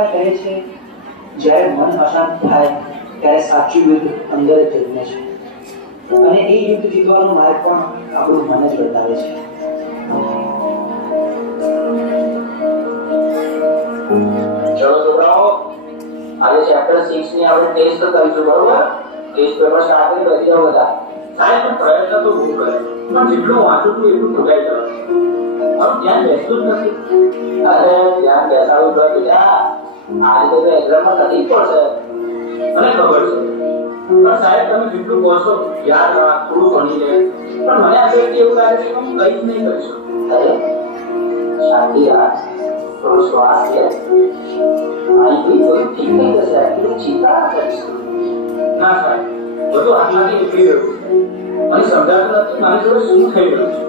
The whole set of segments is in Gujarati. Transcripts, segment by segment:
ગીતા કહે છે, જ્યારે મન અશાંત થાય, ત્યારે સાચું યુદ્ધ અંદર જ જન્મે છે. અને એ યુદ્ધ જીતવાનો માર્ગ પણ આપણું મન જ બતાવે છે. આજે ચેપ્ટર 6 ની આપણે ટેસ્ટ કરીશું, બરોબર? ટેસ્ટ પેપર સ્ટાર્ટ કરી બધી બધા. સાહેબ પણ પ્રયત્ન તો હું કરે. પણ જેટલું વાંચું છું, એટલું ભૂલાઈ જવાનું. મારું ધ્યાન બેસતું જ નથી. અરે, ધ્યાન બેસાડવું પડે બેટા આજે તો એક્ઝામમાં તકલીફ પડશે મને ખબર છે. પણ સાહેબ તમે જેટલું કહો છો યાદ રાખ થોડું ભણી લે. પણ મને આજે એવું લાગે છે કે હું કંઈ જ નહીં કરી શકું. અરે શાંતિ રાખ થોડો શ્વાસ લે. બી બધું ઠીક થઈ જશે આટલું ચિંતા ના કરીશ ના સાહેબ. બધું હાથમાંથી નીકળી ગયું છે. મને સમજાતું નથી મારી જોડે શું થઈ રહ્યું છે?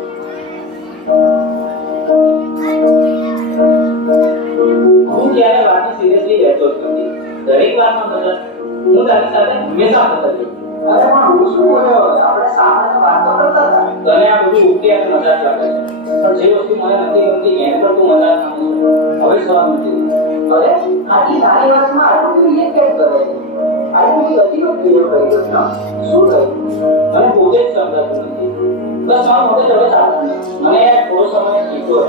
દરેક વાતમાં બદલ હું તારી સાથે હંમેશા બદલ અરે પણ હું શું બોલ્યો? આપણે સામાન્ય વાતો કરતા હતા. તને આ બધું ઉઠી મજાક લાગે પણ જે વસ્તુ મને નથી ગમતી એની પર તું મજાક માને હવે સવાલ નથી. અરે આટલી નાની વાતમાં આટલું બધું એ કેમ કરે? છે આટલું અજીબ જ બિહેવ કરી રહ્યો છે હં? શું થયું મને પોતે જ સમજાતું નથી. બસ મારું ચાલતું મને થોડો સમય કીધો